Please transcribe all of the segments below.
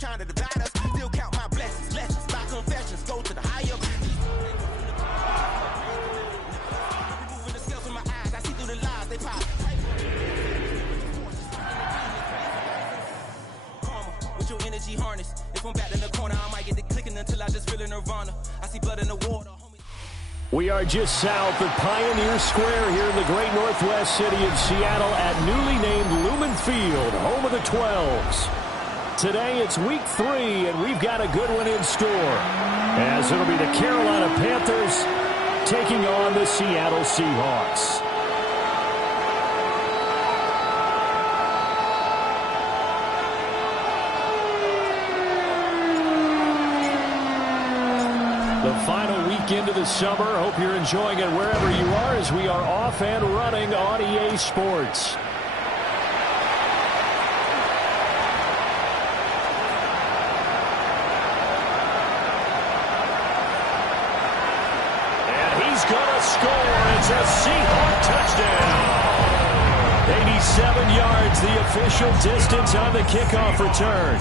Trying to divide us, still count my blessings, lessons, my confessions, go to the higher. Removing the scales from my eyes, I see through the lies, they pop. Karma, with your energy harness. If I'm back in the corner, I might get the clicking until I just feel a nirvana. I see blood in the water. We are just south of Pioneer Square here in the great northwest city of Seattle at newly named Lumen Field, home of the 12s. Today it's week 3, and we've got a good one in store, as it'll be the Carolina Panthers taking on the Seattle Seahawks. The final weekend of the summer. Hope you're enjoying it wherever you are, as we are off and running on EA Sports. Gonna score. It's a Seahawk touchdown. 87 yards, the official distance on the kickoff return.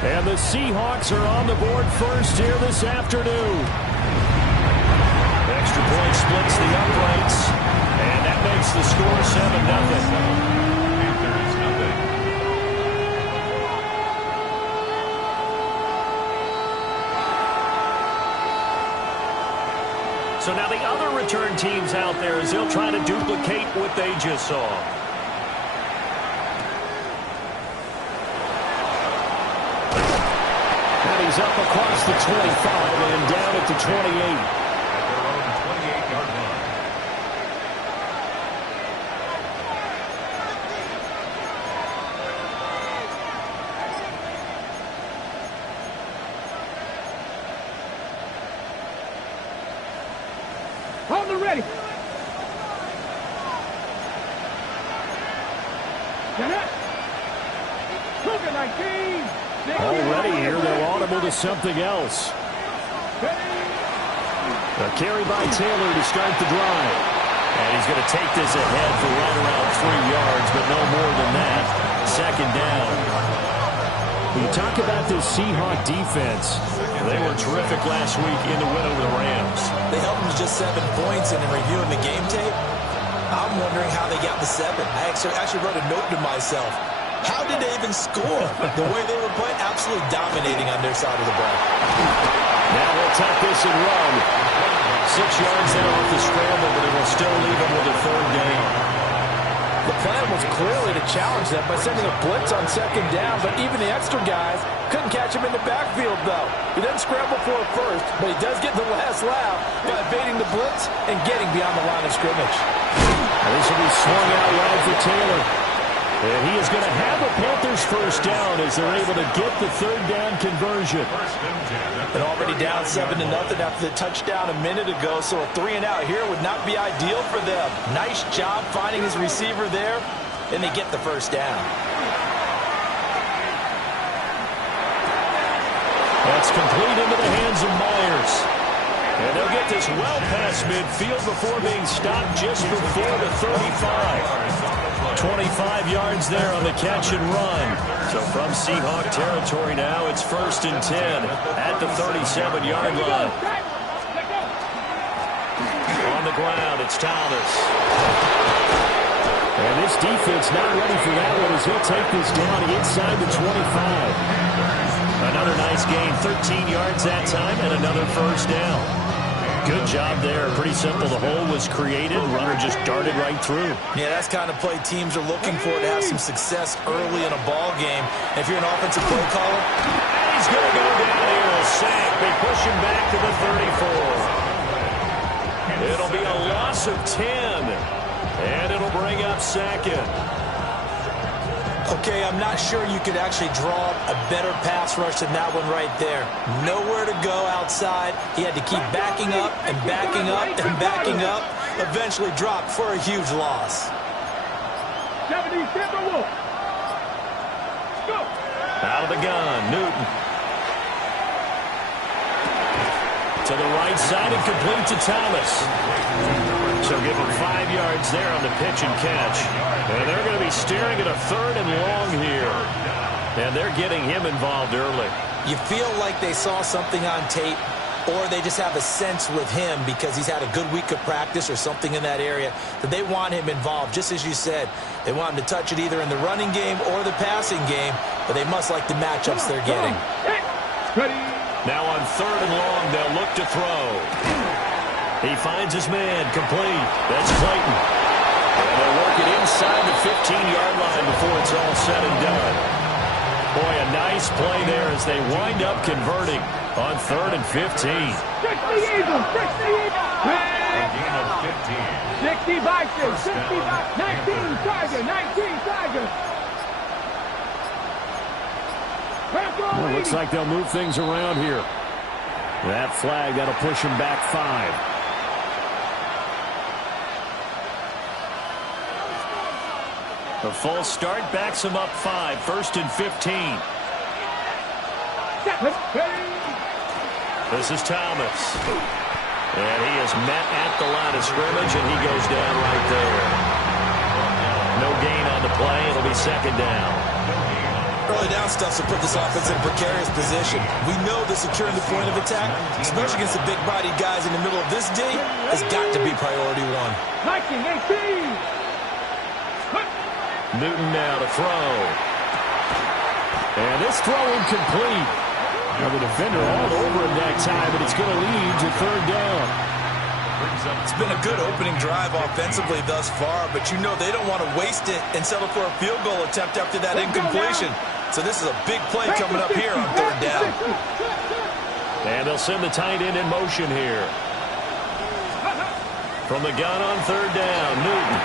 And the Seahawks are on the board first here this afternoon. Extra point splits the uprights, and that makes the score 7-0. So now the other return teams out there as they'll try to duplicate what they just saw. And he's up across the 25 and down at the 28. Ready. Already here, they're audible to something else. A carry by Taylor to start the drive. And he's going to take this ahead for right around 3 yards, but no more than that. Second down. When you talk about this Seahawk defense, they were terrific last week in the win over the Rams. They held them to just 7 points, and in reviewing the game tape, I'm wondering how they got the 7. I actually wrote a note to myself. How did they even score? The way they were playing, absolutely dominating on their side of the ball. Now they'll tuck this and run. 6 yards there off the scramble, but it will still leave them with a third down. The plan was clearly to challenge them by sending a blitz on second down, but even the extra guys couldn't catch him in the backfield, though. He doesn't scramble for it first, but he does get the last laugh by evading the blitz and getting beyond the line of scrimmage. Now this will be swung out wide for Taylor. And he is going to have the Panthers first down as they're able to get the third down conversion. And already down 7-0 after the touchdown a minute ago, so a 3-and-out here would not be ideal for them. Nice job finding his receiver there, and they get the first down. That's complete into the hands of Myers. And they'll get this well past midfield before being stopped just before the 35. 25 yards there on the catch and run. So from Seahawk territory now, it's 1st and 10 at the 37-yard line. On the ground, it's Thomas. And this defense not ready for that one as he'll take this down inside the 25. Another nice gain, 13 yards that time, and another first down. Good job there. Pretty simple. The hole was created. Runner just darted right through. Yeah, that's the kind of play teams are looking for to have some success early in a ball game. If you're an offensive play caller, he's going to go down here. A sack. They push him back to the 34. It'll be a loss of 10. And it'll bring up second. Okay, I'm not sure you could actually draw a better pass rush than that one right there. Nowhere to go outside. He had to keep backing up and backing up and backing up. Eventually dropped for a huge loss. Out of the gun, Newton. To the right side and complete to Thomas. So give him 5 yards there on the pitch and catch. And they're going to be staring at a 3rd and long here. And they're getting him involved early. You feel like they saw something on tape, or they just have a sense with him because he's had a good week of practice or something in that area that they want him involved. Just as you said, they want him to touch it either in the running game or the passing game, but they must like the matchups they're getting. Now on 3rd and long, they'll look to throw. He finds his man, complete. That's Clayton. And they'll work it inside the 15-yard line before it's all said and done. Boy, a nice play there as they wind up converting on 3rd and 15. 60 Eagles, 60 Eagles. A gain of 15. 60 Vikings, 60 Vikings, 19 Tigers, 19 Tigers. Well, looks like they'll move things around here. That flag, that'll push him back 5. The full start backs him up 5. 1st and 15. This is Thomas. And he is met at the line of scrimmage, and he goes down right there. No gain on the play. It'll be 2nd down. Early down stuff to put this offense in a precarious position. We know that securing the point of attack, especially against the big-bodied guys in the middle of this day, has got to be priority 1. 19, 18. Newton now to throw. And this throw incomplete. Now the defender all over him that time, but it's going to lead to 3rd down. It's been a good opening drive offensively thus far, but you know they don't want to waste it and settle for a field goal attempt after that incompletion. So this is a big play coming up here on 3rd down. And they'll send the tight end in motion here. From the gun on 3rd down, Newton.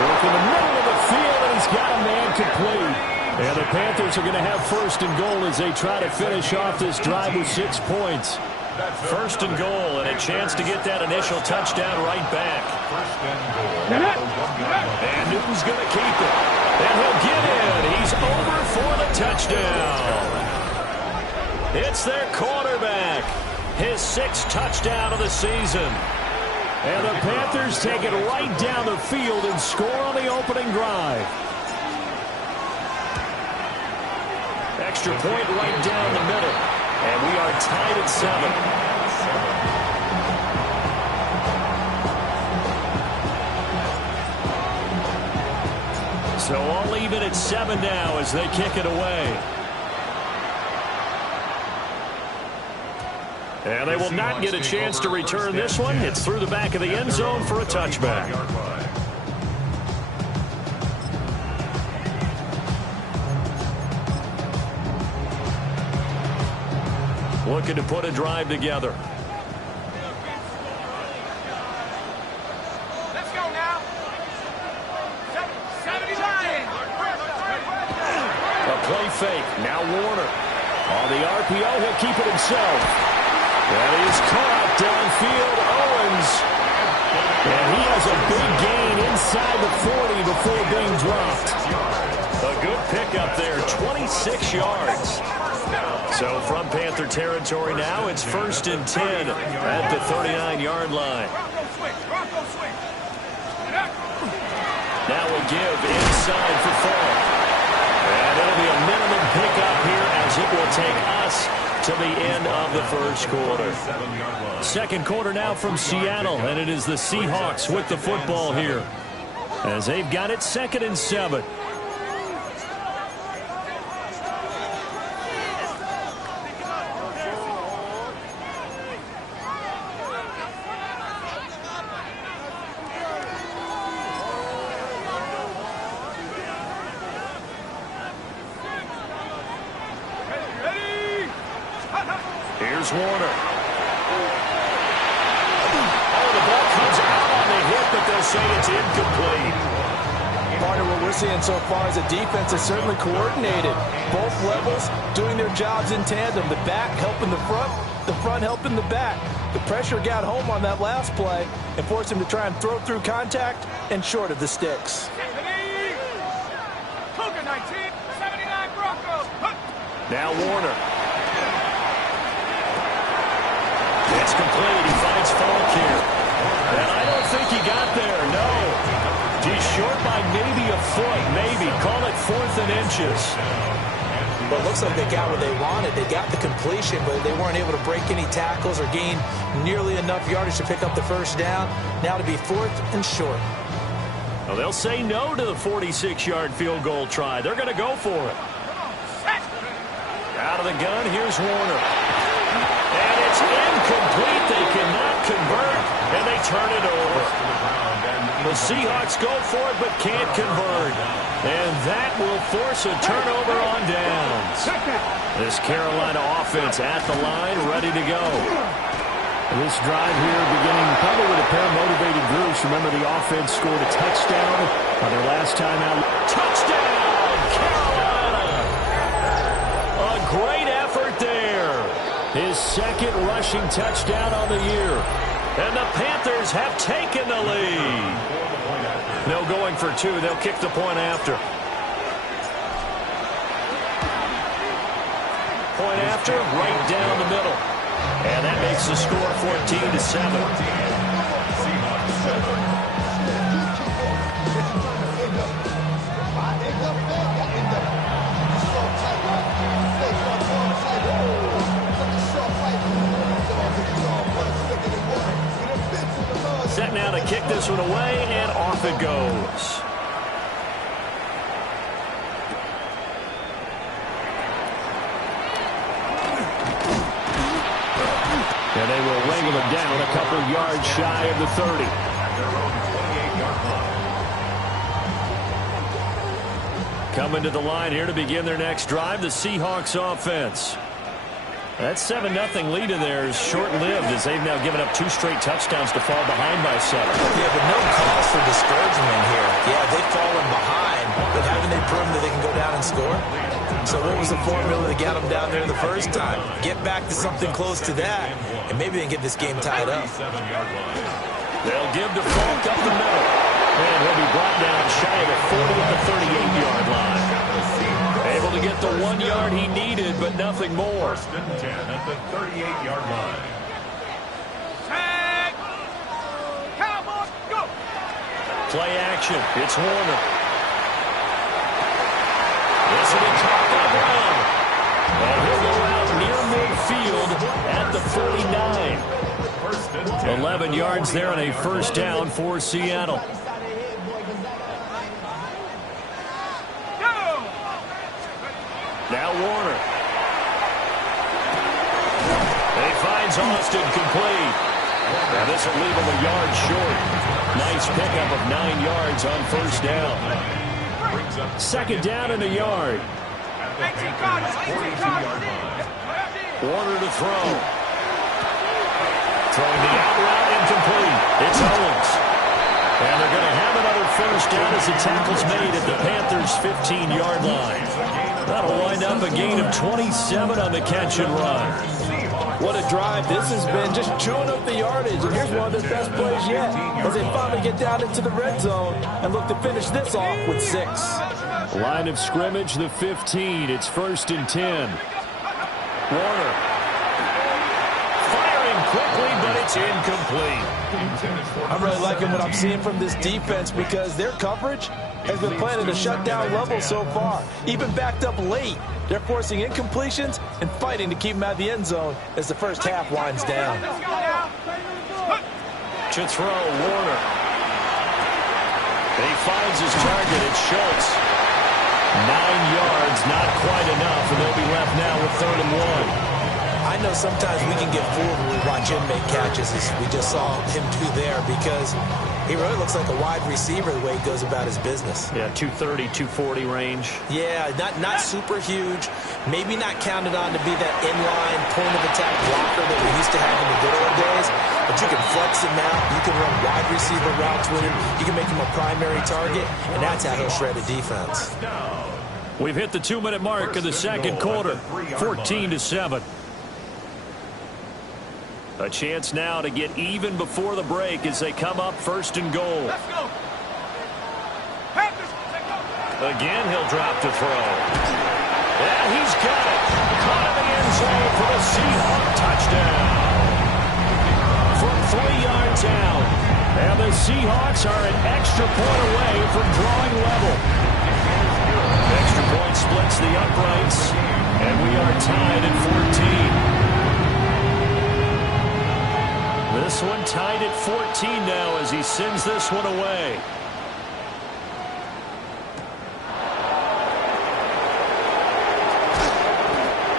Work in the middle of the field, and he's got a man complete. And the Panthers are going to have 1st and goal as they try to finish off this drive with 6 points. 1st and goal, and a chance to get that initial touchdown right back. And Newton's going to keep it. And he'll get in. He's over for the touchdown. It's their quarterback. His 6th touchdown of the season. And the Panthers take it right down the field and score on the opening drive. Extra point right down the middle. And we are tied at 7. So all even at 7 now as they kick it away. And they will not get a chance to return this one. It's through the back of the end zone for a touchback. Looking to put a drive together. Let's go now. 79. A play fake. Now Warner. On the RPO, he'll keep it himself. And he's caught downfield. Owens. And he has a big gain inside the 40 before being dropped. A good pickup there, 26 yards. So from Panther territory now, it's 1st and 10 at the 39-yard line. Now we'll give inside for Fall. And it'll be a minimum pickup here as it will take us to the end of the 1st quarter. 2nd quarter now from Seattle, and it is the Seahawks with the football here as they've got it 2nd and 7. Here's Warner. Oh, the ball comes out on the hit, but they'll say it's incomplete. Part of what we're seeing so far is the defense is certainly coordinated. Both levels doing their jobs in tandem. The back helping the front helping the back. The pressure got home on that last play and forced him to try and throw through contact and short of the sticks. Cougar 19, 79 Broncos. Now Warner. It's complete. He finds Falk here. And I don't think he got there. No. He's short by maybe a foot, maybe. Call it 4th and inches. Well, it looks like they got what they wanted. They got the completion, but they weren't able to break any tackles or gain nearly enough yardage to pick up the first down. Now to be 4th and short. Well, they'll say no to the 46-yard field goal try. They're going to go for it. Out of the gun, here's Warner. And it's incomplete. They cannot convert, and they turn it over. The Seahawks go for it, but can't convert. And that will force a turnover on downs. This Carolina offense at the line, ready to go. This drive here beginning probably with a pair of motivated groups. Remember, the offense scored a touchdown on their last time out. Touchdown, Carolina! A great effort there. His second rushing touchdown on the year. And the Panthers have taken the lead. No going for two. They'll kick the point after. Point after, right down the middle. And that makes the score 14-7. Set now to kick this one away, and off it goes. And they will wrangle it down a couple yards shy of the 30. Coming to the line here to begin their next drive, the Seahawks offense. That 7-0 lead of theirs short-lived as they've now given up 2 straight touchdowns to fall behind by 7. Yeah, but no cause for discouragement here. Yeah, they've fallen behind, but haven't they proven that they can go down and score? So what was the formula to get them down there the first time? Get back to something close to that, and maybe they can get this game tied up. They'll give to Falk up the middle. And he'll be brought down shy of the 40 at the 38-yard line. Able to get the 1 yard he needed, but nothing more. 1st and 10 at the 38-yard line. Cowboys, go! Play action. It's Warner. This will be caught by Brown. And he'll go out near midfield at the 49. 11 yards there on a first down for Seattle. Now Warner. He finds Austin complete. Now this will leave him a yard short. Nice pickup of 9 yards on first down. 2nd down and a yard. Warner to throw. Throwing the out route incomplete. It's Owens. And they're going to have another first down as the tackle's made at the Panthers' 15-yard line. That'll wind up a gain of 27 on the catch and run. What a drive this has been, just chewing up the yardage. And here's one of their best plays yet as they finally get down into the red zone and look to finish this off with 6. Line of scrimmage, the 15. It's 1st and 10. Warner. Firing quickly, but it's incomplete. I'm really liking what I'm seeing from this defense because their coverage has been playing at a shutdown level so far. Even backed up late, they're forcing incompletions and fighting to keep them out of the end zone as the first half winds down. To throw, Warner. He finds his target. It's Schultz. 9 yards, not quite enough, and they'll be left now with 3rd and 1. I know sometimes we can get fooled when we watch him make catches, as we just saw him do there, because he really looks like a wide receiver the way he goes about his business. Yeah, 230, 240 range. Yeah, not super huge. Maybe not counted on to be that inline point-of-attack blocker that we used to have in the good old days, but you can flex him out. You can run wide receiver routes with him. You can make him a primary target, and that's how he'll shred a defense. We've hit the 2-minute mark of the second quarter, 14-7. A chance now to get even before the break as they come up 1st and goal. Let's go. Again, he'll drop to throw. Yeah, he's got it. Caught in the end zone for the Seahawk touchdown. From 3 yards out, And the Seahawks are an extra point away from drawing level. Extra point splits the uprights, and we are tied at 14. This one tied at 14 now as he sends this one away.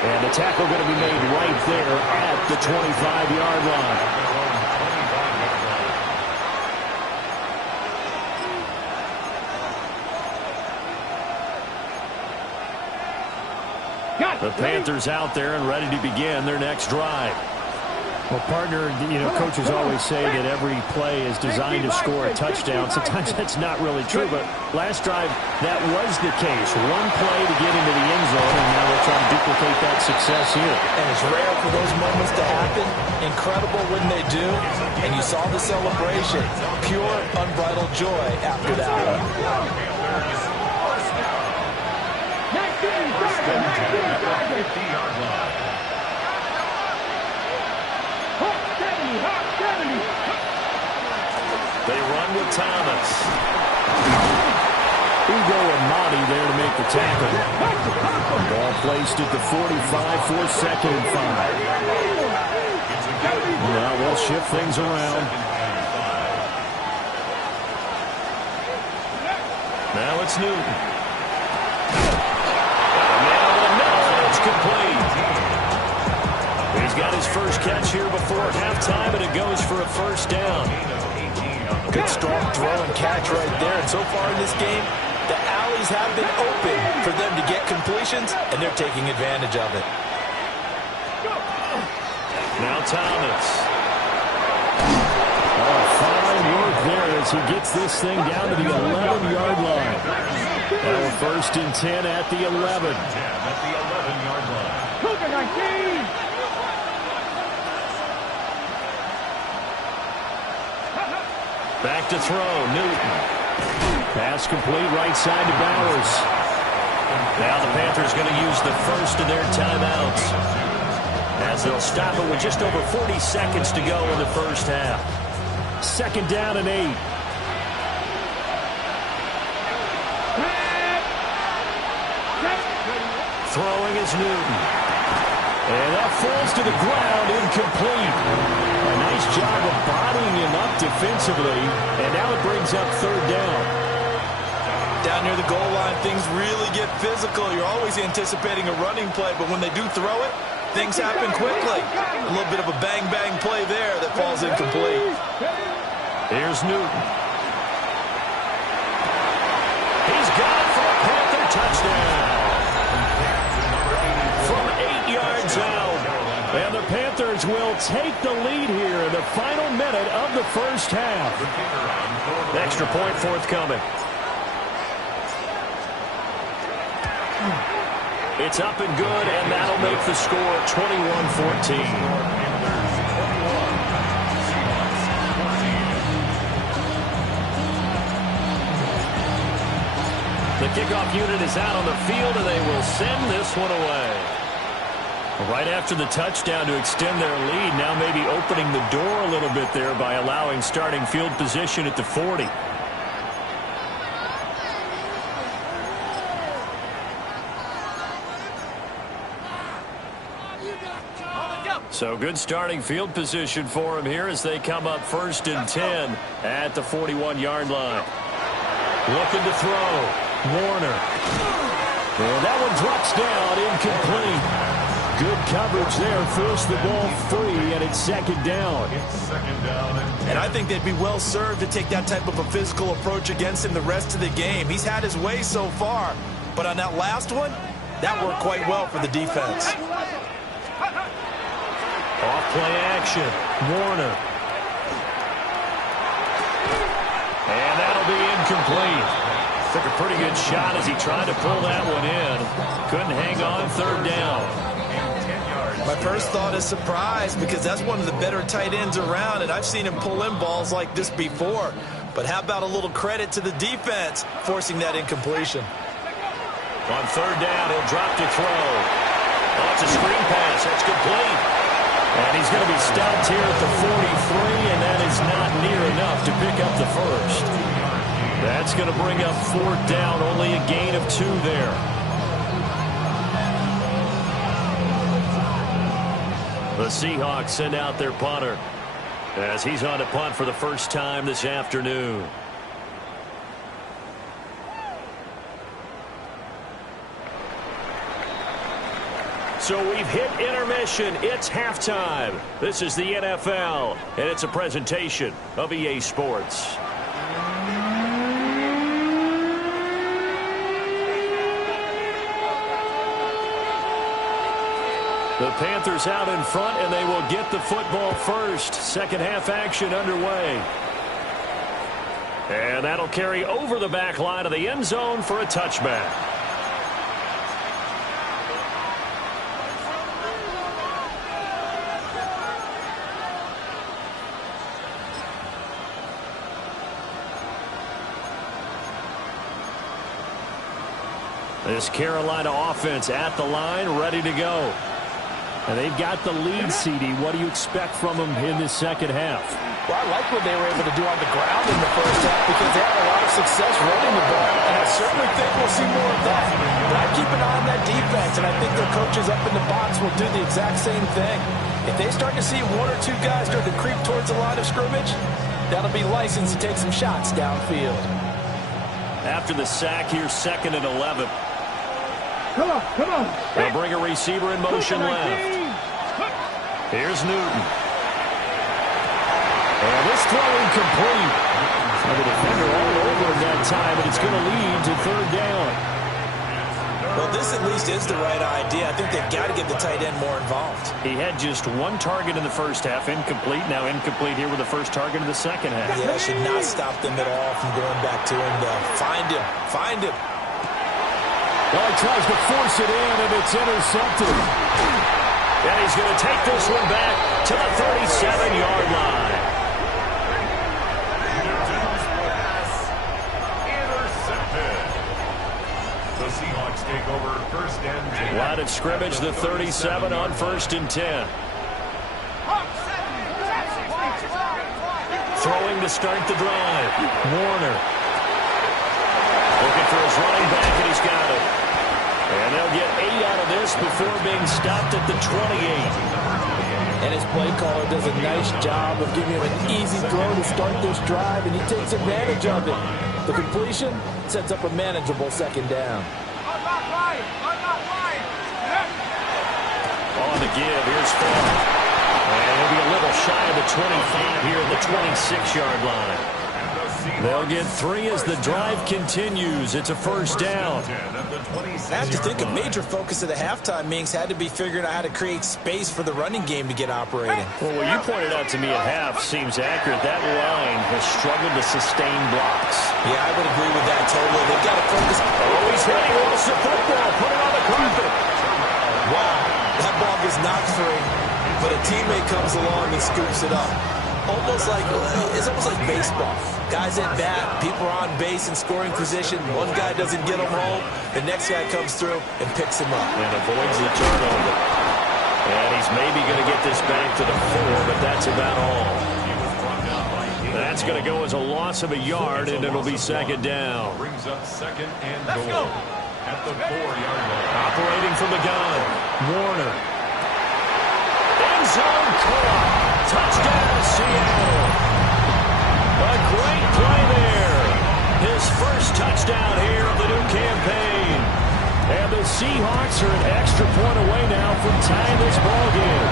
And the tackle going to be made right there at the 25-yard line. The Panthers out there and ready to begin their next drive. Well, partner, coaches always say that every play is designed to score a touchdown. Sometimes that's not really true, but last drive, that was the case. One play to get into the end zone, and now they're trying to duplicate that success here. And it's rare for those moments to happen. Incredible when they do. And you saw the celebration. Pure, unbridled joy after that one. 50-yard line. They run with Thomas. Ugo Amadi there to make the tackle. Ball placed at the 45 for 2nd and 5. Now we'll shift things around. Now it's Newton. It's complete. He's got his first catch here before halftime, and it goes for a first down. Good strong throw and catch right there. And so far in this game, the alleys have been open for them to get completions, and they're taking advantage of it. Now Thomas. Oh, fine work there as he gets this thing down to the 11-yard line. Now 1st and 10 at the 11. Back to throw, Newton. Pass complete right side to Bowers. Now the Panthers going to use the first of their timeouts, as they'll stop it with just over 40 seconds to go in the first half. 2nd down and 8. Throwing is Newton. And that falls to the ground, incomplete. A nice job of bodying him up defensively, and now it brings up 3rd down. Down near the goal line, things really get physical. You're always anticipating a running play, but when they do throw it, things happen quickly. A little bit of a bang-bang play there that falls incomplete. Here's Newton. He's got it for a Panther touchdown. From 8 yards out. And the Panthers will take the lead here in the final minute of the first half. Extra point forthcoming. It's up and good, and that'll make the score 21-14. The kickoff unit is out on the field, and they will send this one away. Right after the touchdown to extend their lead, now maybe opening the door a little bit there by allowing starting field position at the 40. So good starting field position for him here as they come up 1st and 10 at the 41-yard line. Looking to throw. Warner. And that one drops down, incomplete. Good coverage there, forced the ball free, and it's 2nd down. And I think they'd be well served to take that type of a physical approach against him the rest of the game. He's had his way so far, but on that last one, that worked quite well for the defense. Off-play action, Warner. And that'll be incomplete. Took a pretty good shot as he tried to pull that one in. Couldn't hang on, 3rd down. My first thought is surprise, because that's one of the better tight ends around, and I've seen him pull in balls like this before. But how about a little credit to the defense forcing that incompletion? On 3rd down, he'll drop to throw. Oh, it's a screen pass. That's complete. And he's He's going to be stopped here at the 43, and that is not near enough to pick up the first. That's going to bring up 4th down, only a gain of 2 there. The Seahawks send out their punter as he's on to punt for the first time this afternoon. So we've hit intermission. It's halftime. This is the NFL, and it's a presentation of EA Sports. The Panthers out in front, and they will get the football first. Second half action underway. And that'll carry over the back line of the end zone for a touchback. This Carolina offense at the line, ready to go. And they've got the lead, CD. What do you expect from them in this second half? Well, I like what they were able to do on the ground in the first half because they had a lot of success running the ball, and I certainly think we'll see more of that. But I keep an eye on that defense, and I think their coaches up in the box will do the exact same thing. If they start to see 1 or 2 guys start to creep towards the line of scrimmage, that'll be licensed to take some shots downfield. After the sack here, 2nd and 11. Come on. They'll bring a receiver in motion left. Here's Newton. And this throw incomplete. So the defender all over him that time, and it's going to lead to 3rd down. Well, this at least is the right idea. I think they've got to get the tight end more involved. He had just 1 target in the first half, incomplete. Now incomplete here with the first target in the second half. Yeah, should not stop them at all from going back to him. Find him. Well, he tries to force it in, and it's intercepted. And he's going to take this one back to the 37-yard line. Intercepted. The Seahawks take over 1st and 10. Line of scrimmage, the 37 on 1st and 10. Throwing to start the drive. Warner. Looking for his running back, and he's got it. And they'll get 8 out of this before being stopped at the 28. And his play caller does a nice job of giving him an easy throw to start this drive, and he takes advantage of it. The completion sets up a manageable 2nd down. On the give, here's Farr. And he'll be a little shy of the 25 here at the 26-yard line. They'll get 3 as the drive continues. It's a 1st down. I have to think a major focus of the halftime meetings had to be figuring out how to create space for the running game to get operating. Well, what you pointed out to me at half seems accurate. That line has struggled to sustain blocks. Yeah, I would agree with that totally. They've got to focus. Oh, he's hitting lost the football. Put it on the carpet. Wow, that ball gets knocked free, but a teammate comes along and scoops it up. It's almost like baseball. Guys at bat, people are on base in scoring position. One guy doesn't get him home. The next guy comes through and picks him up. And avoids the turnover. And he's maybe going to get this back to the 4, but that's about all. That's going to go as a loss of a yard, and it'll be 2nd down. Brings up 2nd and goal at the 4-yard line. Operating from the gun, Warner. End zone caught. Touchdown, Seattle. A great play there. His first touchdown here of the new campaign. And the Seahawks are an extra point away now from tying this ball game.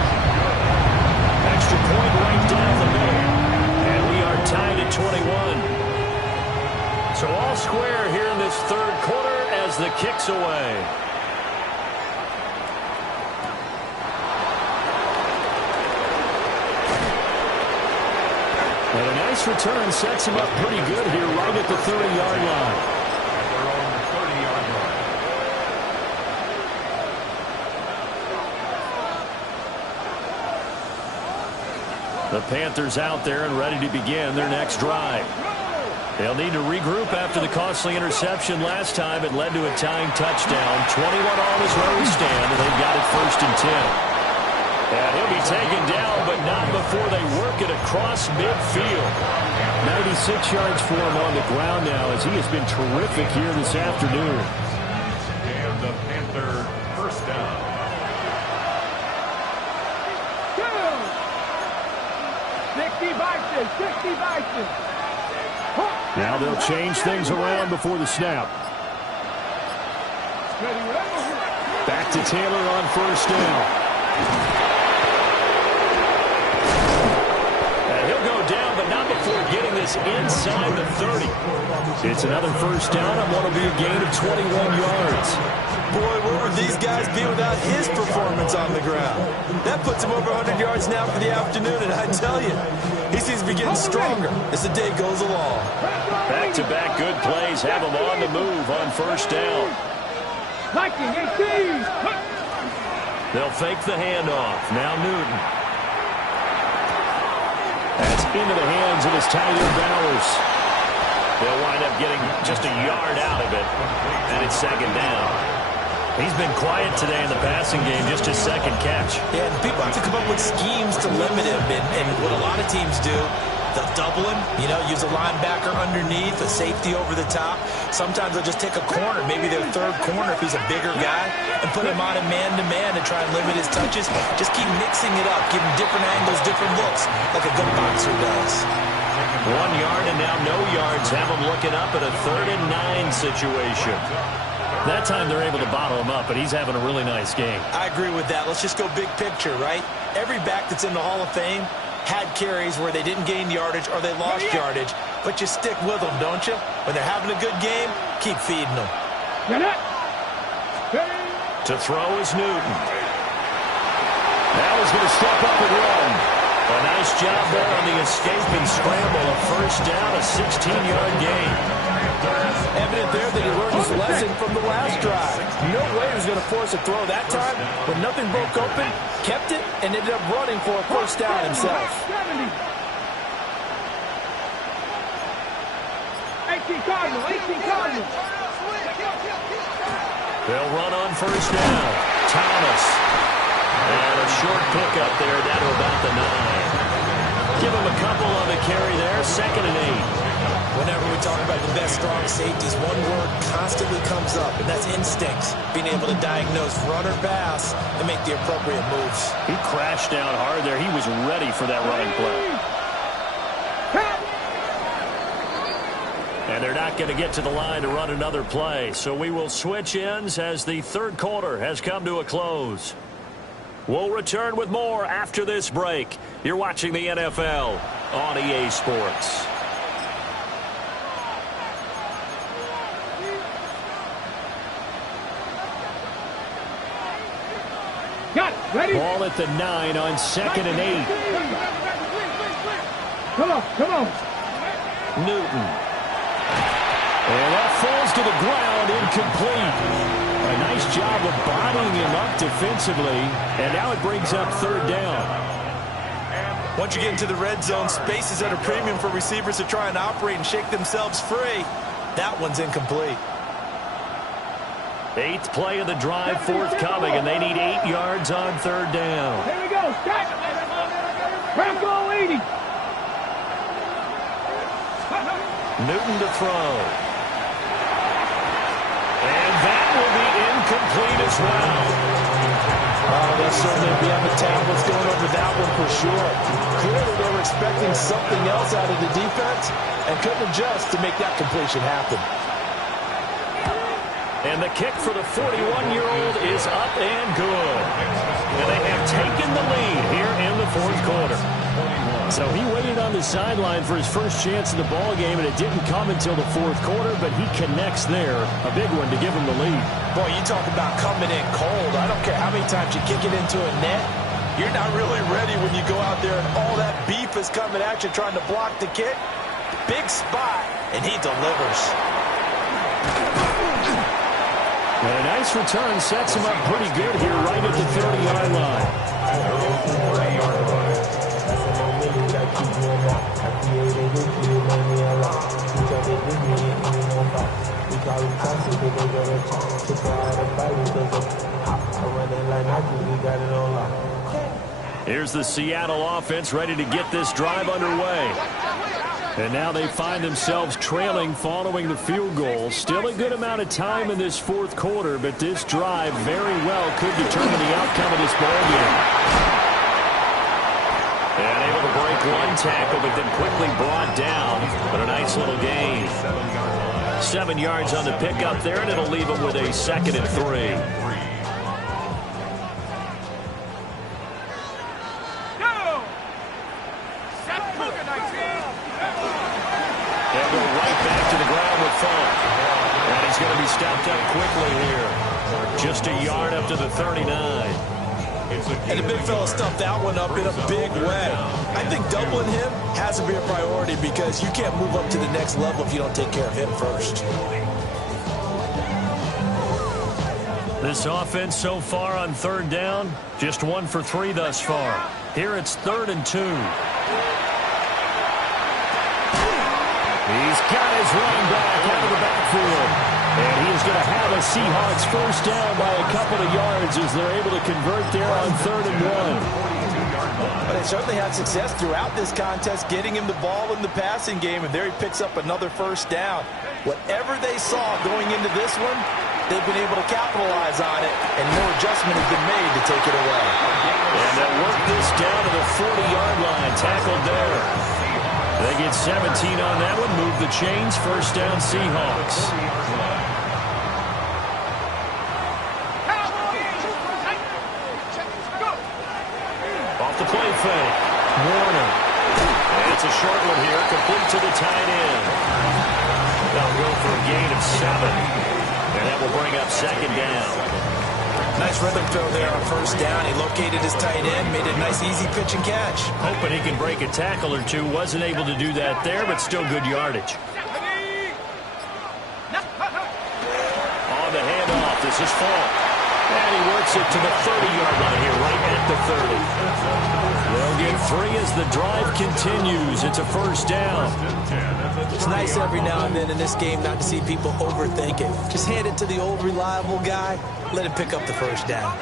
Extra point right down the middle. And we are tied at 21. So all square here in this 3rd quarter as the kick's away. And a nice return sets him up pretty good here right at the 30-yard line. Their own 30-yard line. The Panthers out there and ready to begin their next drive. They'll need to regroup after the costly interception last time. It led to a tying touchdown. 21 all is where we stand, and they've got it 1st and 10. And he'll be taken down, but not before they work it across midfield. 96 yards for him on the ground now, as he has been terrific here this afternoon. And the Panther first down. Two. 60 Vikings, 60 Vikings. Now they'll change things around before the snap. Back to Taylor on first down. And he'll go down, but not before getting this inside the 30. It's another first down on what will be a gain of 21 yards. Boy, where would these guys be without his performance on the ground? That puts him over 100 yards now for the afternoon, and I tell you, he seems to be getting stronger as the day goes along. Back-to-back good plays have him on the move on first down. Viking 18. They'll fake the handoff. Now Newton. That's into the hands of his tight end Bowers. They'll wind up getting just a yard out of it, and it's second down. He's been quiet today in the passing game, just his second catch. Yeah, and people have to come up with schemes to limit him, and what a lot of teams do, they'll double him, use a linebacker underneath, a safety over the top. Sometimes they'll just take a corner, maybe their third corner if he's a bigger guy, and put him on a man-to-man to try and limit his touches. Just keep mixing it up, give him different angles, different looks, like a good boxer does. 1 yard and now no yards have him looking up at a 3rd and 9 situation. That time they're able to bottle him up, but he's having a really nice game. I agree with that. Let's just go big picture, right? Every back that's in the Hall of Fame had carries where they didn't gain yardage or they lost yardage, but you stick with them, don't you? When they're having a good game, keep feeding them. To throw is Newton. Now he's going to step up and run. A nice job there on the escape and scramble. A first down, a 16-yard gain. Evident there that he learned his lesson from the last drive. No way he was going to force a throw that time. When nothing broke open, kept it, and ended up running for a first down himself. 18 Cardinals, 18 Cardinals. They'll run on first down. Thomas. And a short pickup there down to about the 9. Give him a couple on the carry there. 2nd and 8. Whenever we talk about the best strong safeties, one word constantly comes up, and that's instincts. Being able to diagnose run or pass and make the appropriate moves. He crashed down hard there. He was ready for that running play. And they're not going to get to the line to run another play. So we will switch ends as the third quarter has come to a close. We'll return with more after this break. You're watching the NFL on EA Sports. Got it. Ready? Ball at the 9 on 2nd and 8. Come on. Newton. And that falls to the ground, incomplete. A nice job of bodying him up defensively, and now it brings up 3rd down. Once you get into the red zone, space is at a premium for receivers to try and operate and shake themselves free. That one's incomplete. 8th play of the drive forthcoming, and they need 8 yards on 3rd down. Here we go. Stack. Bronco 80. Newton to throw. And that will be incomplete as well. Oh, they'll certainly be on the tablets going over that one for sure. Clearly they were expecting something else out of the defense and couldn't adjust to make that completion happen. And the kick for the 41-year-old is up and good. And they have taken the lead here in the 4th quarter. So he waited on the sideline for his first chance in the ball game, and it didn't come until the 4th quarter, but he connects there. A big one to give him the lead. Boy, you talk about coming in cold. I don't care how many times you kick it into a net. You're not really ready when you go out there and all that beef is coming at you trying to block the kick. Big spot, and he delivers. And a nice return sets him up pretty good here right at the 30-yard line. Here's the Seattle offense ready to get this drive underway. And now they find themselves trailing following the field goal. Still a good amount of time in this fourth quarter, but this drive very well could determine the outcome of this ball game. And able to break one tackle, but then quickly brought down. But a nice little gain. 7 yards on the pickup there, and it'll leave them with a 2nd and 3. They'll go right back to the ground with Funk. And he's going to be stopped up quickly here. Just a yard up to the 39. And the big fella stuffed that one up in a big way. I think doubling him has to be a priority because you can't move up to the next level if you don't take care of him first. This offense so far on 3rd down, just 1 for 3 thus far. Here it's 3rd and 2. He's got his running back out of the backfield. And he is going to have a Seahawks first down by a couple of yards as they're able to convert there on 3rd and 1. They certainly had success throughout this contest, getting him the ball in the passing game, and there he picks up another first down. Whatever they saw going into this one, they've been able to capitalize on it, and no adjustment has been made to take it away. And they'll work this down to the 40-yard line, tackled there. They get 17 on that one, move the chains, first down Seahawks. Off the play fake, Warner. And it's a short one here, complete to the tight end. They'll go for a gain of 7. And that will bring up 2nd down. Nice rhythm throw there on first down. He located his tight end, made a nice easy pitch and catch. Hoping he can break a tackle or two. Wasn't able to do that there, but still good yardage. On the handoff, this is Falk. And he works it to the 30-yard line here, right at the 30. They'll get 3 as the drive continues. It's a first down. It's nice every now and then in this game not to see people overthink it. Just hand it to the old reliable guy. Let him pick up the first down.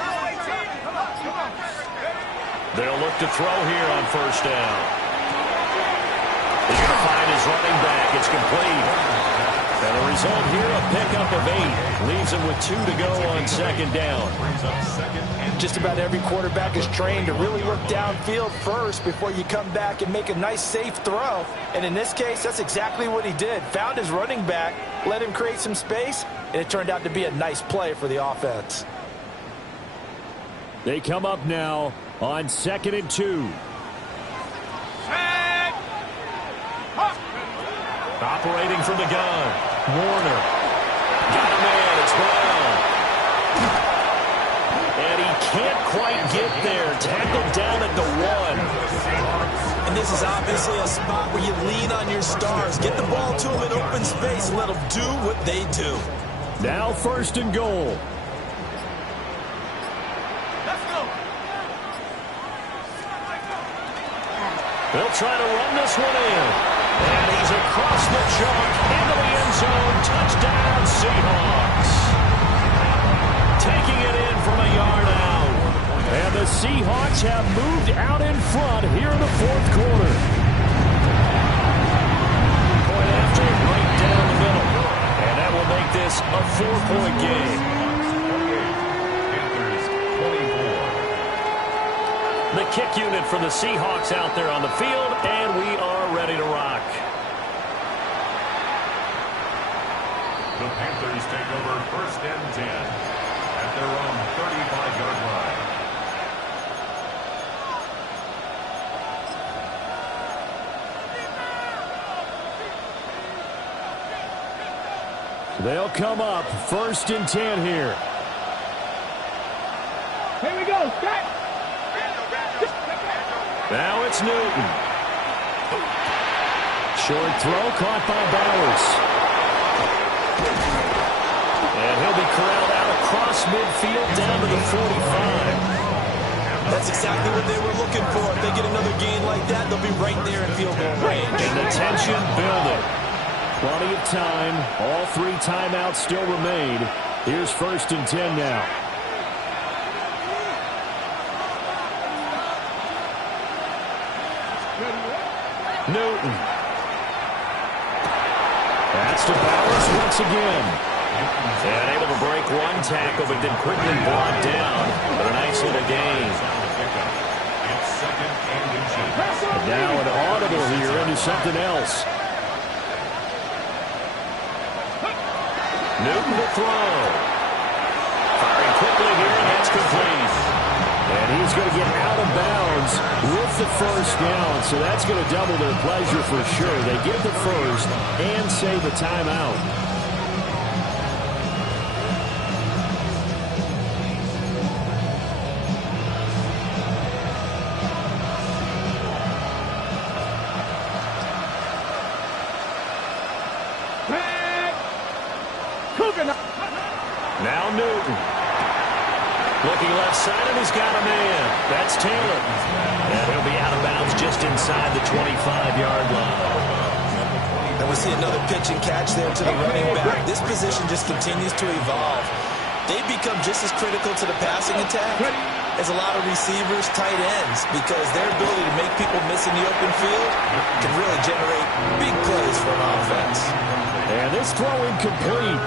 They'll look to throw here on first down. He's going to find his running back. It's complete. And the result here, a pickup of 8. Leaves him with 2 to go on 2nd down. Just about every quarterback is trained to really look downfield first before you come back and make a nice, safe throw. And in this case, that's exactly what he did. Found his running back, let him create some space, and it turned out to be a nice play for the offense. They come up now on 2nd and 2. Operating from the gun, Warner. Got a man, it's Brown. And he can't quite get there. Tackled down at the 1. And this is obviously a spot where you lean on your stars. Get the ball to them in open space and let them do what they do. Now 1st and goal. Let's go. They'll try to run this one in. And he's across the chalk into the end zone. Touchdown, Seahawks. Taking it in from a yard out. And the Seahawks have moved out in front here in the 4th quarter. Point after, right down the middle. And that will make this a 4-point game. The kick unit for the Seahawks out there on the field, and we are ready to rock. The Panthers take over 1st and 10 at their own 35-yard line. They'll come up 1st and 10 here. Here we go. Start. Now it's Newton. Short throw caught by Bowers. And he'll be corralled out across midfield down to the 45. That's exactly what they were looking for. If they get another gain like that, they'll be right there in field goal range. And the tension building. Plenty of time. All 3 timeouts still remain. Here's 1st and 10 now. Newton. That's to Bowers once again. And able to break one tackle, but then quickly brought down. But a nice little gain. And now an audible here into something else. Newton to throw. Firing quickly here, and that's complete. And he's going to get out of bounds with the first down, so that's going to double their pleasure for sure. They get the first and save a timeout. Now Newton. Looking left side, and he's got a man. That's Taylor. And he'll be out of bounds just inside the 25-yard line. And we see another pitch and catch there to the running back. This position just continues to evolve. They become just as critical to the passing attack as a lot of receivers, tight ends, because their ability to make people miss in the open field can really generate big plays for an offense. And this throw incomplete.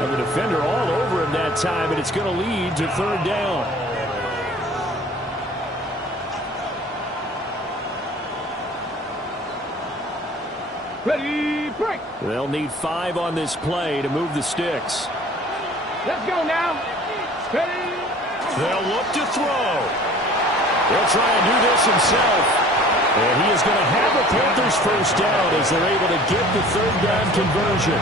And the defender all over him that time, and it's going to lead to third down. Ready, break. They'll need 5 on this play to move the sticks. Let's go now. Ready. They'll look to throw. He'll try and do this himself. And he is going to have the Panthers first down as they're able to get the third down conversion.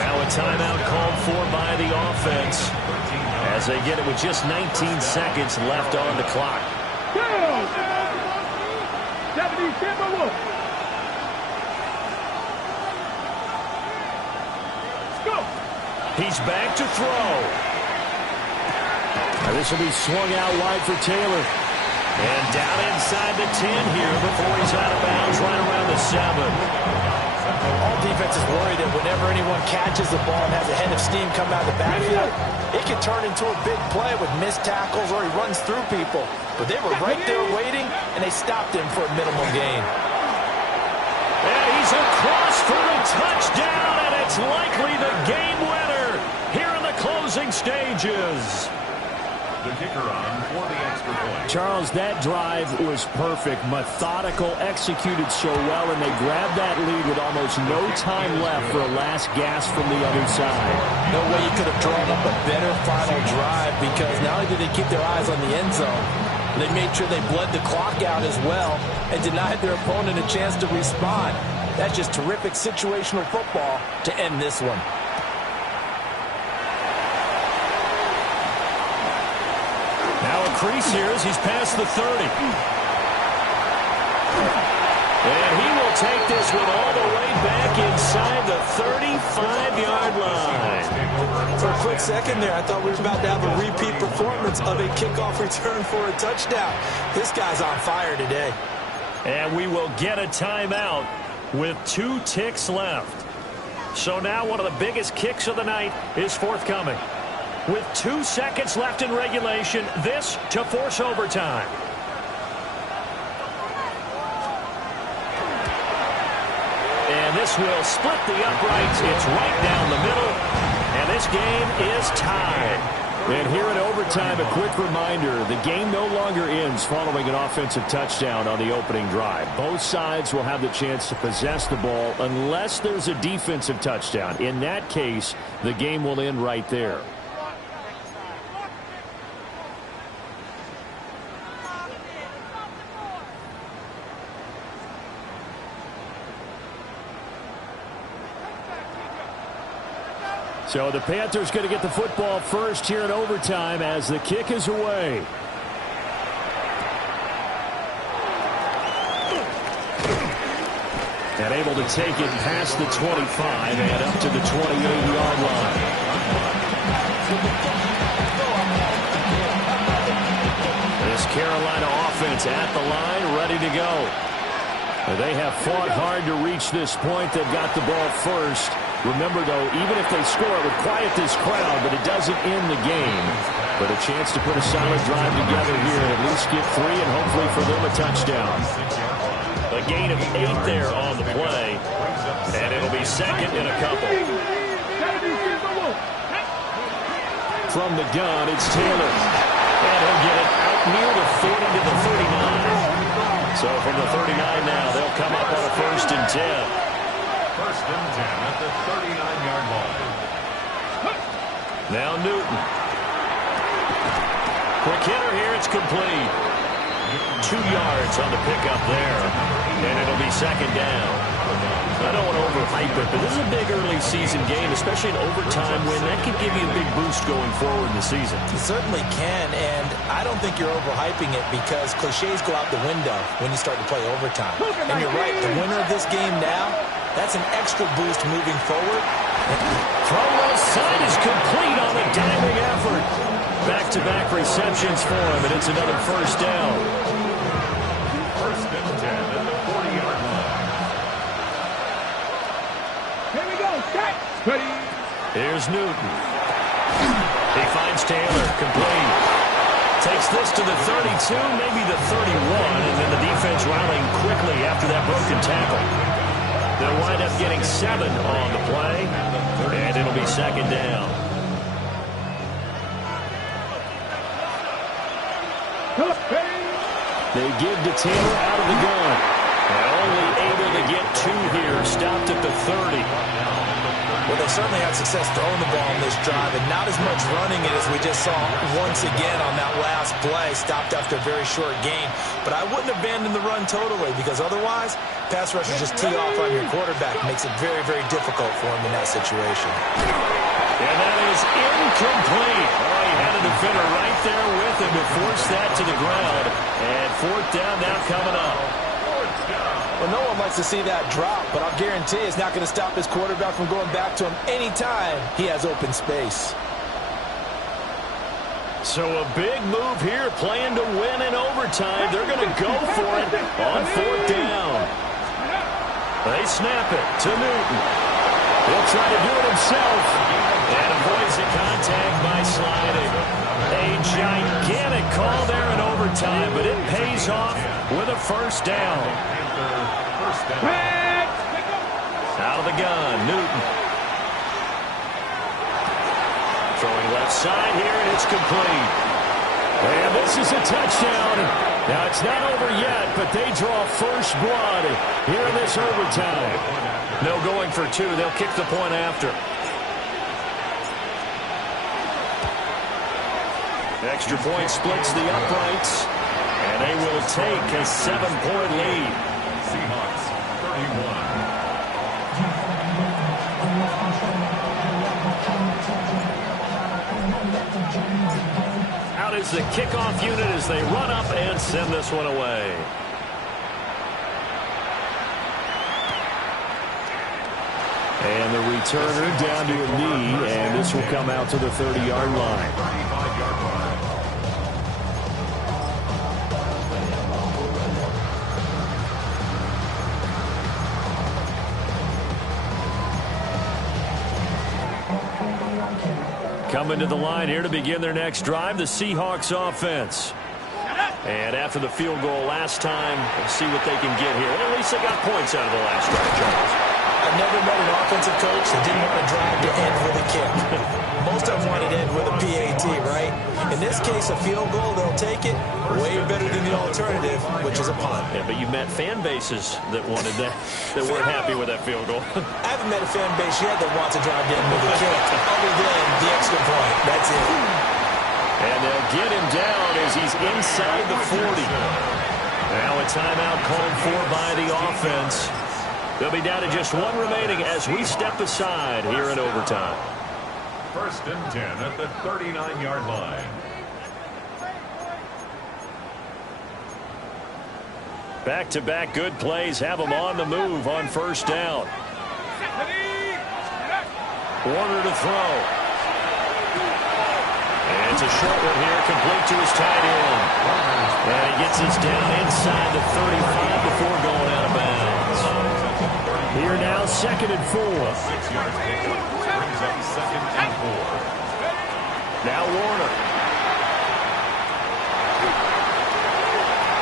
Now a timeout called for by the offense as they get it with just 19 seconds left on the clock. Go. 77 Wolf. Go. He's back to throw. Now this will be swung out wide for Taylor. And down inside the 10 here before he's out of bounds right around the 7. All defenses worry that whenever anyone catches the ball and has a head of steam come out of the backfield, it can turn into a big play with missed tackles or he runs through people. But they were right there waiting, and they stopped him for a minimum gain. And he's across for a touchdown, and it's likely the game winner here in the closing stages. The kicker on for the extra point. Charles, that drive was perfect, methodical, executed so well, and they grabbed that lead with almost no time left for a last gasp from the other side. No way you could have drawn up a better final drive, because not only did they keep their eyes on the end zone, they made sure they bled the clock out as well and denied their opponent a chance to respond. That's just terrific situational football to end this one. Now a crease here as he's past the 30. And he will take this one all the way back inside the 35-yard line. For a quick second there, I thought we were about to have a repeat performance of a kickoff return for a touchdown. This guy's on fire today. And we will get a timeout with 2 ticks left. So now one of the biggest kicks of the night is forthcoming. With 2 seconds left in regulation, this to force overtime. And this will split the uprights. It's right down the middle. And this game is tied. And here in overtime, a quick reminder, the game no longer ends following an offensive touchdown on the opening drive. Both sides will have the chance to possess the ball unless there's a defensive touchdown. In that case, the game will end right there. So the Panthers going to get the football first here in overtime as the kick is away. And able to take it past the 25 and up to the 28-yard line. This Carolina offense at the line, ready to go. They have fought hard to reach this point. They've got the ball first. Remember, though, even if they score, it would quiet this crowd, but it doesn't end the game. But a chance to put a solid drive together here and at least get 3 and hopefully for them a touchdown. gain of 8 there on the play. And it'll be second and a couple. From the gun, it's Taylor. And he'll get it out near the 40 to the 39. So from the 39 now, they'll come up on a 1st and 10. 1st and 10 at the 39-yard line. Now Newton. Quick hitter here, it's complete. 2 yards on the pickup there. And it'll be second down. I don't want to overhype it, but this is a big early season game, especially an overtime win. That could give you a big boost going forward in the season. It certainly can, and I don't think you're overhyping it because cliches go out the window when you start to play overtime. And you're right, the winner of this game now, that's an extra boost moving forward. Throw left side is complete on a diving effort. Back-to-back receptions for him, and it's another 1st down. 1st and 10 at the 40-yard line. Here we go. Set. Ready. Here's Newton. He finds Taylor, complete. Takes this to the 32, maybe the 31, and then the defense rallying quickly after that broken tackle. They'll wind up getting 7 on the play, and it'll be second down. They give to Taylor out of the gun. And only able to get 2 here, stopped at the 30. Well, they certainly had success throwing the ball in this drive, and not as much running it as we just saw once again on that last play. Stopped after a very short gain. But I wouldn't abandon the run totally, because otherwise, pass rushers just tee off on your quarterback. Makes it very, very difficult for him in that situation. And that is incomplete. Oh, he had a defender right there with him to force that to the ground. And 4th down now coming up. Well, no one likes to see that drop, but I'll guarantee it's not going to stop his quarterback from going back to him anytime he has open space. So a big move here, playing to win in overtime. They're going to go for it on 4th down. They snap it to Newton. He'll try to do it himself and avoids the contact by sliding. A gigantic call there in overtime, but it pays off with a 1st down. Out of the gun, Newton. Throwing left side here, and it's complete. And this is a touchdown. Now, it's not over yet, but they draw first blood here in this overtime. No going for 2. They'll kick the point after. Extra point splits the uprights, and they will take a 7-point lead. Seahawks 31. Out is the kickoff unit as they run up and send this one away. And the returner down to a knee, and this will come out to the 30-yard line. 35-yard line. Coming to the line here to begin their next drive, the Seahawks offense. And after the field goal last time, we'll see what they can get here. At least they got points out of the last drive, Charles. I've never met an offensive coach that didn't want to drive to end with a kick. Most of them wanted to end with a PAT, right? In this case, a field goal, they'll take it. Way better than the alternative, which is a punt. Yeah, but you've met fan bases that wanted that, that weren't happy with that field goal. I haven't met a fan base yet that wants to drive to end with a kick, other than the extra point. That's it. And they'll get him down as he's inside the 40. Now a timeout called for by the offense. They'll be down to just 1 remaining as we step aside here in overtime. 1st and 10 at the 39-yard line. Back-to-back good plays have them on the move on 1st down. Warner to throw. And it's a short one here, complete to his tight end. And he gets us down inside the 35 before going out of bounds. Here now, 2nd and 4. 6 yards pickup brings up 2nd and 4. Now Warner.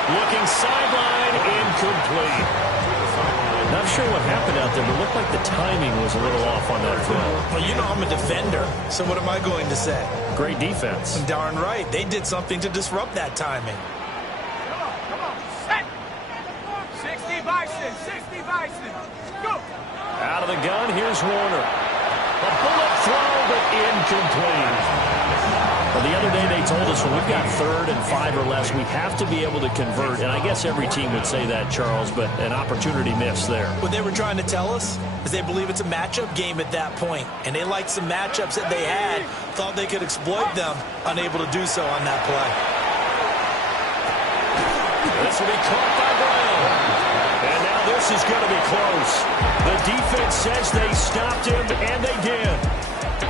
Looking sideline, incomplete. Not sure what happened out there, but it looked like the timing was a little off on that throw. Well, you know I'm a defender, so what am I going to say? Great defense. Darn right. They did something to disrupt that timing. Come on, set. 60 Bison, 60 Bison. Go. Out of the gun, here's Warner. A bullet throw, but incomplete. Well, the other day they told us when we've got 3rd and 5 or less, we have to be able to convert. And I guess every team would say that, Charles, but an opportunity missed there. What they were trying to tell us is they believe it's a matchup game at that point. And they liked some matchups that they had, thought they could exploit them, unable to do so on that play. This will be caught by Brown. And now this is going to be close. The defense says they stopped him, and they did.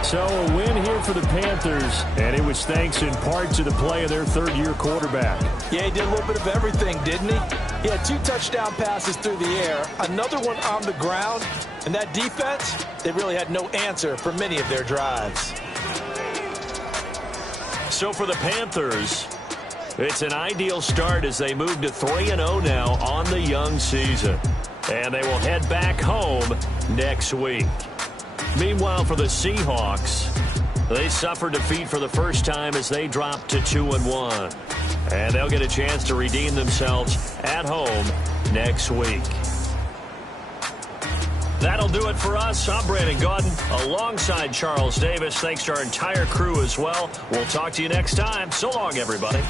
So a win here for the Panthers, and it was thanks in part to the play of their 3rd-year quarterback. Yeah, he did a little bit of everything, didn't he? He had 2 touchdown passes through the air, another one on the ground, and that defense, they really had no answer for many of their drives. So for the Panthers, it's an ideal start as they move to 3-0 now on the young season. And they will head back home next week. Meanwhile, for the Seahawks, they suffered defeat for the first time as they dropped to 2-1. And they'll get a chance to redeem themselves at home next week. That'll do it for us. I'm Brandon Gaudin alongside Charles Davis. Thanks to our entire crew as well. We'll talk to you next time. So long, everybody.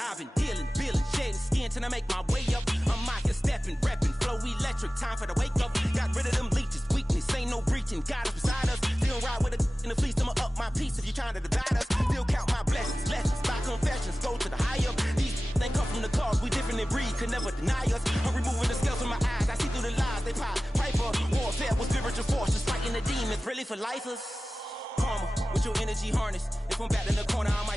I've been dealing, shedding skin till I make my way up. I'm out here stepping, repping, flow electric, time for the wake up. Got rid of them leeches, weakness, ain't no breaching. God is beside us, still ride with a in the fleece. I'ma up my piece if you're trying to divide us. Still count my blessings, lessons, by confessions, go to the high up. These ain't come from the cause, we different in breed, could never deny us. I'm removing the scales from my eyes, I see through the lies they pop. Piper, warfare with spiritual forces, fighting the demons, really for lifers. Karma, with your energy harness. If I'm back in the corner, I might